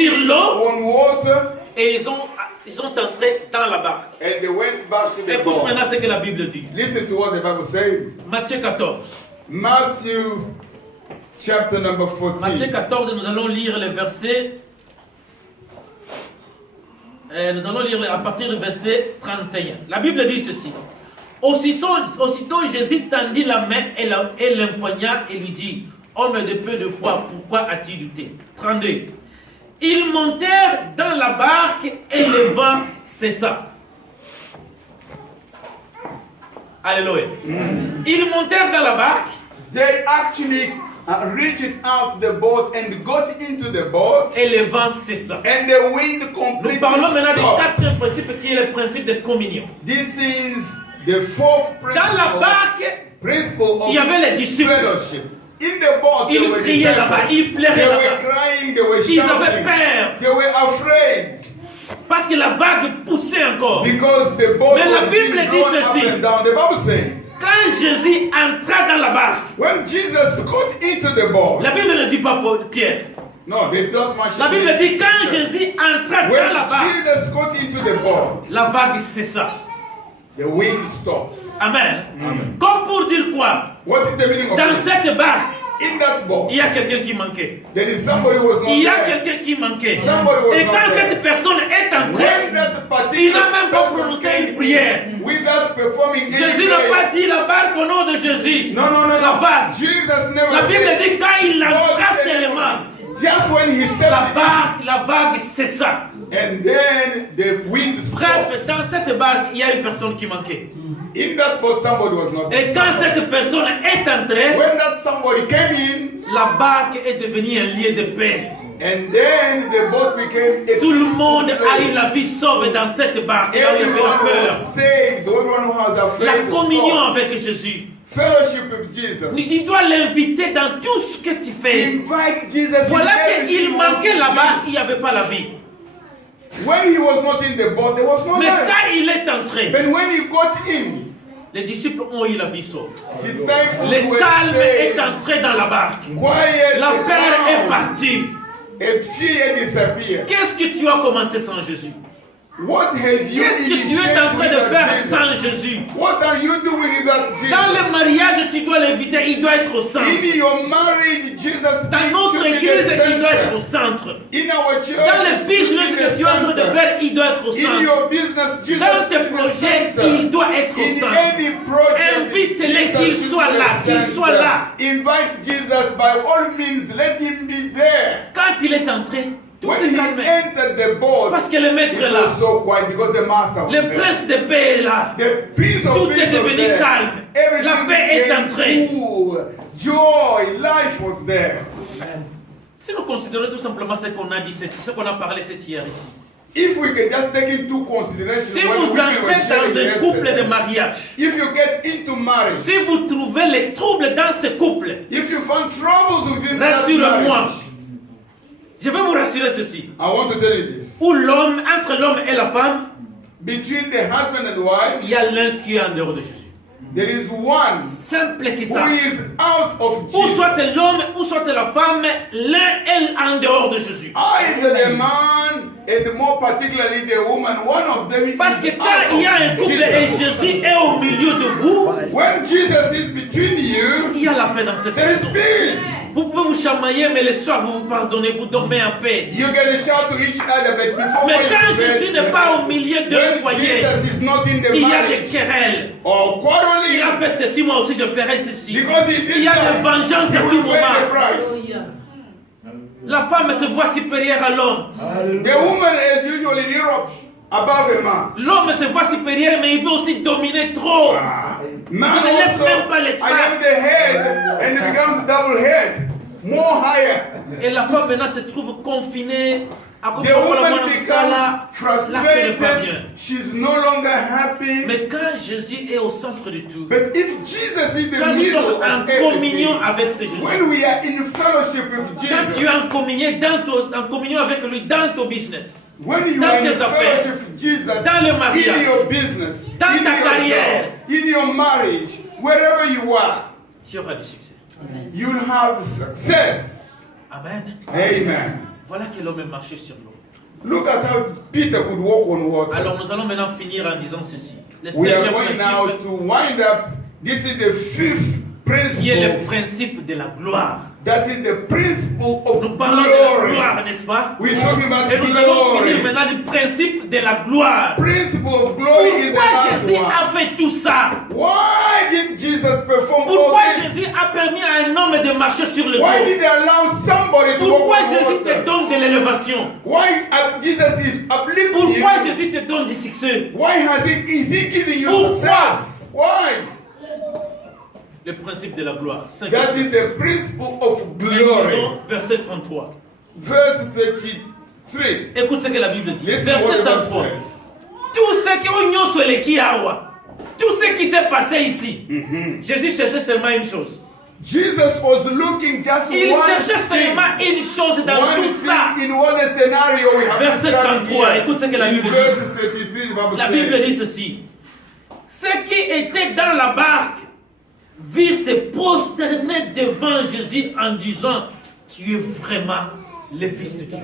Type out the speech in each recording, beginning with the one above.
sur l'eau on water, et ils ont entré dans la barque. and they went back to the Écoute boat. maintenant ce que la Bible dit. Listen to what the Bible says. Matthieu 14. Matthew chapter number Matthieu 14. 14, nous allons lire les versets. Nous allons lire à partir du verset 31. La Bible dit ceci. Aussitôt Jésus tendit la main et l'empoigna et lui dit, homme de peu de foi, pourquoi as-tu douté? 32. Ils montèrent dans la barque et le vent cessa. Alléluia. Ils montèrent dans la barque. They actually reached out the boat and got into the boat, Et le vent cessa. and the wind Nous completely parlons maintenant du stopped. quatrième principe qui est le principe de communion. This is the fourth Dans la principle barque, il y of avait les disciples. fellowship. In the boat, Ils they were criaient là-bas, disciples. ils pleuraient They were là-bas. crying, they were Ils avaient shouting, peur they were afraid parce que la vague poussait encore. because the boat Mais la was Bible being dit blown up ceci. and down. The Bible says, Quand Jésus entra dans la barque, when Jesus got into the boat, la Bible ne dit pas Pierre. no, they don't much. La Bible dit quand Jésus entra dans When la barque, Jesus got into the boat, la vague cessa. the wind stopped. Amen. Comme pour dire quoi? What is the meaning of Dans this? cette barque, In that boat, il y a quelqu'un qui manquait. there is somebody who was not Il y a there. quelqu'un qui manquait. Somebody was Et not quand there. cette personne est entrée, When that il particular n'a même pas person prononcé came une prière. in without performing any Jésus n'a prayer. pas dit la barque au nom de Jésus. No, no, no, La no. vague. Jesus never La Bible said, dit quand il entra God said seulement, just when he la stepped vague cessa. in, and then the wind Bref, stopped. dans cette barque, il y a une personne qui manquait. In that boat, somebody was not Et there. quand cette personne est entrée, When that somebody came in, la barque est devenue un lieu de paix. and then the boat became a Tout le peaceful monde a eu place. la vie sauve dans cette barque. Là où il y avait Everyone la peur. was saved. Everyone who was afraid La to communion stop. avec Jésus. Fellowship with Jesus. Tu dois l'inviter dans tout ce que tu fais. Invite Jesus. Voilà in everything qu'il you manquait want to là-bas, do. il n'y avait pas la vie. When he was not in the boat, there was no Mais life. quand il est entré, But when he got in, les disciples ont eu la vie sauve. disciples Le were calme est saved. entré dans la barque. Quiet, La peur est calm. partie. And fear disappeared. Qu'est-ce que tu as commencé sans Jésus? What have you Qu'est-ce que tu es initiated en train de without faire Jesus? sans Jésus? What are you doing without Jesus? Dans le mariage, tu dois l'inviter, il doit être au centre. In your marriage, Jesus Dans needs notre to be église, the il doit être au center. centre. In our church, Dans le he should business be que the tu es en train de center. faire, il doit être au In centre. your business, Jesus Dans should tes be the projets, center. il doit être au In centre. any project, Invite-les Jesus qu'il should soit be the là, qu'il center. soit là. Invite Jesus by all means. Let him be there. Quand il est entré, tout When est he calmé. entered the boat, Parce que le maître it est là. was so quiet because the master was Le there. prince de paix est là. The Prince of Tout Peace est was devenu there. calme. Everything La paix est became entrée. cool. Joy, life was there. Si nous considérons tout simplement ce qu'on a dit, ce qu'on a parlé cette hier ici. If we can just take into consideration Si what vous we were entrez sharing dans un couple de yesterday. mariage, If you get into marriage, si vous trouvez les troubles dans ce couple, if you find troubles within that rassurez-moi. marriage, Je vais vous rassurer ceci. I want to tell you this. Où l'homme, entre l'homme et la femme, Between the husband and wife, il y a l'un qui est en dehors de Jésus. there is one Simple que who ça. is out of Ou Jesus. soit l'homme, ou soit la femme, l'un est en dehors de Jésus. Either the man and more particularly the woman, one of them is Parce que out quand il y a un of couple et Jesus. Jésus est au milieu de vous, When Jesus is between you, il y a la paix dans cette there is maison. peace. Vous pouvez vous chamailler, mais le soir vous vous pardonnez, vous dormez en paix. You can shout to each other, but before Mais going quand to bed, Jésus n'est pas au milieu d'un when foyer, Jesus is not in the il y a des marriage querelles. or Il quarreling, a fait ceci, moi aussi je ferai ceci. because he did Il y a that, des vengeances he à tout will pay the moment. price. La femme se voit supérieure à l'homme. The woman is usually in Europe above a man. L'homme se voit supérieur, mais il veut aussi dominer trop. Man Il ne laisse also, même pas I am l'espace. the head, and it becomes double head, more higher. Et la femme maintenant se trouve confinée. À cause The de la woman moindre becomes ça, là, ce n'est pas bien. frustrated. She's no longer happy. Mais quand Jésus est au centre du tout, But if Jesus is the quand nous middle sommes of en everything, communion avec ce Jésus, when we are in fellowship with quand tu es Jesus, en communion avec lui dans ton business, when you dans are in tes affaires, fellowship with Jesus, dans le mariage, in your business, dans in ta your carrière, job, in your marriage, wherever you are, tu auras du succès. you'll have success. Amen. Amen. Voilà que l'homme marchait sur l'eau. Look at how Peter could walk on water. Alors nous allons maintenant finir en disant ceci. Le We are cinquième going now principe, to wind up. This is the fifth qui est le principle. principe de la gloire. That is the principle of Nous parlons de la glory. gloire, n'est-ce pas? We're talking about Et nous allons finir glory. maintenant du principe de la gloire. Principle of glory is the Pourquoi last Jésus one. a fait tout ça? Why did Jesus perform Pourquoi all this? Jésus a permis à un homme de marcher sur le Why eau? did they allow somebody to Pourquoi walk on Jésus te water? donne de l'élévation? Why Jesus is uplifting Pourquoi you? Jésus te donne du succès? Why is he giving you Pourquoi? success? Why? Le principe de la gloire. That is the principle of Nous glory. lisons verset 33. Verse 33. Écoute ce que la Bible dit. Listen what Verset the Bible 33. says. Tout ce qui ont sur les kiawa, tout ce qui s'est passé ici, Jésus cherchait seulement une chose. Jesus was looking just Il one cherchait thing. seulement une chose dans One tout ça. thing in all the scenario we have Verset described 33, here. écoute ce que la In Bible dit. verse 33, the Bible La says, Bible dit ceci. Ceux qui étaient dans la barque virent se prosterner devant Jésus en disant, tu es vraiment le Fils de Dieu.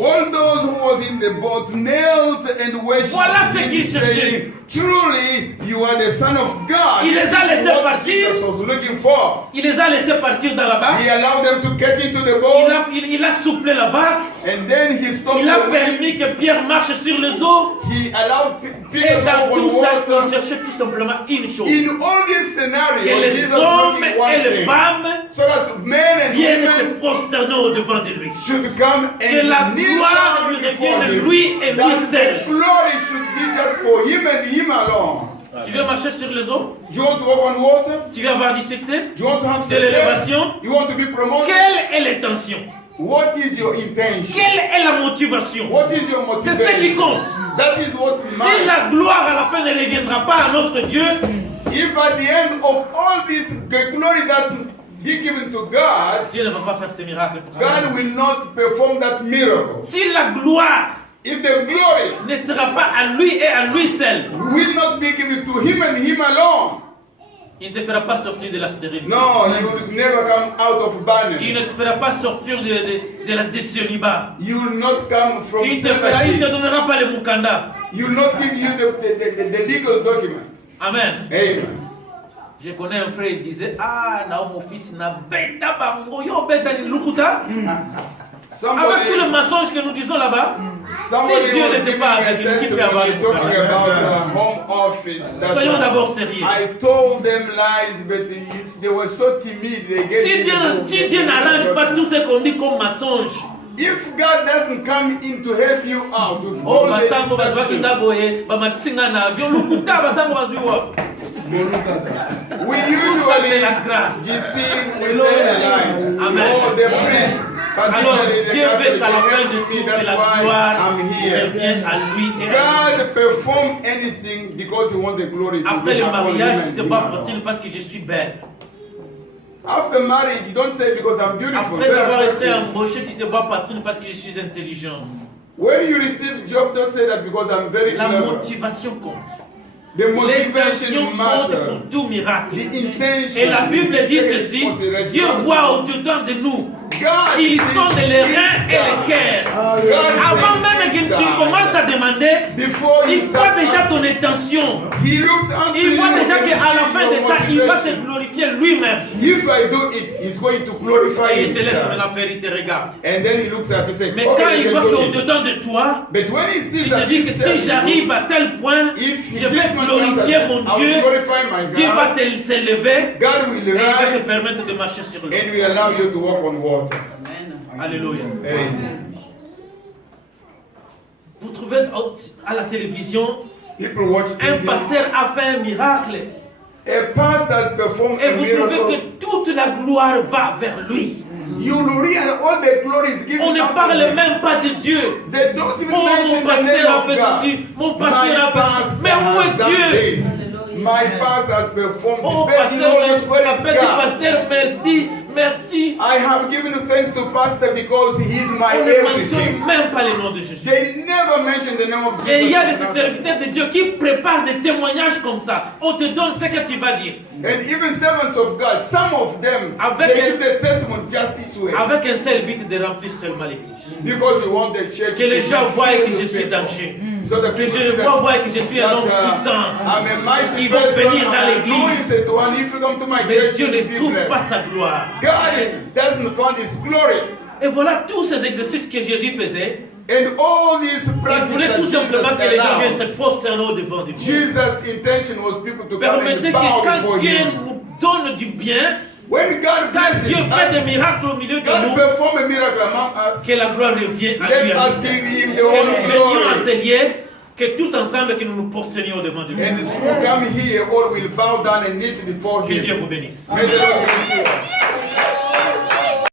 all those who was in the boat knelt and worshipped Voilà ce qu'il him, cherchait. saying, truly, you are the Son of God. Il This les a is laissés what partir. Jesus was looking for. Il les a laissés partir dans la barque. He allowed them to get into the boat, Il a soufflé la barque. and then he stopped Il a the wind. permis que Pierre marche sur les eaux. He allowed Peter Et to dans walk tout on ça, il water. cherchait tout simplement une chose. In all this scenario, Que les Jesus hommes looking one et les thing, femmes so that men and viennent se women prosterner au-devant de lui. should come Que la and kneel gloire down lui before revienne him. lui et lui That seul. the glory should be just for him and him alone. Tu veux marcher sur les eaux? Do you want to walk on water? Tu veux avoir du succès? Do you want to have De success? l'élévation? You want to be promoted? Quelle est l'intention? What is your intention? Quelle est la motivation? What is your C'est motivation? ce qui compte. That is what Si matters. la gloire à la fin ne reviendra pas à notre Dieu, If at the end of all this, the glory doesn't be given to God, Dieu ne va pas faire ces miracles. God will not perform that miracle. Si la gloire If the glory ne sera pas à lui et à lui seul, will not be given to him and him alone, il ne te fera pas sortir de la stérilité. no, you will never come out of Il barrenness. ne te fera pas sortir de célibat. You will not come from Il ne te celibacy. donnera pas le mukanda. He will not give you the legal documents. Amen. Amen. Je connais un frère, il disait, ah, na mon fils na beta bango, yo beta ni lukuta. Avec tout le mensonge que nous disons là-bas, Somebody si Dieu was n'était giving pas a avec nous, qui peut avoir testimony le talking about home office. That Soyons d'abord sérieux. I told them lies, but they were so timid. They gave Si me the book. Dieu n'arrange pas tout ce qu'on dit comme mensonge, If God doesn't come in to help you out with oh, all the basango bazwaki deception, ndaboye, bamatisinga na avion, lukuta basango bazwiwa. we c'est usually la grâce. deceive with the lies. Amen. Oh, the priest, Alors, particularly the Dieu veut Catholic, qu'à la fin help de me. tout, que That's la why gloire I'm here. revienne à lui et à lui. God perform anything because you want the glory to Après be le upon mariage, him tu and te him bats alone. pour-il parce que je suis belle. After marriage, you don't say because I'm beautiful. Après very avoir été attractive. embauché, tu te bats patronne parce que je suis intelligent. When you receive job, don't say that because I'm very La clever. motivation compte. The L'intention motivation compte pour matters. tout miracle. The intention. Et la Bible dit the ceci, consideration. Dieu voit au-dedans de nous. God Ils sees sont les reins et inside. les cœurs. God Avant sees même que tu inside. commences à demander, Before you il voit start déjà asking, ton intention. He looks unto Il voit you déjà and qu'à la sees fin your de ça, il va se motivation. glorifier lui-même. If I do it, he's going to glorify Et il te laisse himself. maintenant faire, il te regarde. And then he looks at you and says, Mais quand okay, il you voit can do it. qu'au-dedans de toi, But when he sees il te that dit que si himself, j'arrive à tel point, if je this vais man comes glorifier at mon this, I Dieu. will glorify my Dieu va God. te s'élever God will et il va te rise permettre de marcher sur l'eau. and will allow you to walk on water. Alléluia. Amen. Vous trouvez à la télévision, People watch un TV. pasteur a fait un miracle. A pastor has performed Et a vous trouvez miracle. que toute la gloire va vers lui. You will realize all the glory is given On ne unto parle him. même pas de Dieu. They don't even Oh, mention mon the name pasteur a of fait God. ceci, mon My pasteur a fait ceci. pastor Mais où has est done Dieu? this. My pastor has performed Oh, this. But you know this, pasteur, where is God? pasteur, merci, merci. I have given thanks to pastor because he is my On ne mentionne everything. même pas le nom de Jésus. They never mention in the name of Jesus. Et il y a des of Nazareth. serviteurs de Dieu qui préparent des témoignages comme ça. On te donne ce que tu vas dire. And even servants of God, some of them, Avec they un- give their testimony just this way. Avec un seul but de remplir seulement l'église. Because we want the church Que les gens to voient fill que je the suis people. danger. So the Que people je see vois that, voir que je suis un homme puissant. I'm a mighty Ils vont person, venir dans I'm l'église. anointed one. If you come to my Mais church, Dieu you'll ne be trouve blessed. pas sa gloire. God doesn't find His glory. Et voilà tous ces exercices que Jésus faisait. And all these Il practices voulait that tout simplement que les gens viennent Jesus se prosterner au devant de Dieu. Jesus' intention was people to come Permettez and que bow quand before Dieu Him. nous donne du bien, When God quand blesses Dieu fait des us, miracles au milieu de God nous, perform a miracle among us. que la gloire revienne à Let lui. à us lui. give Him the Que nous whole venions à glory. ce lieu, que tous ensemble, que nous nous prosternions au devant de Dieu. And as we come here, all will bow down and kneel before Que Dieu Him. vous bénisse. May the Lord bless you.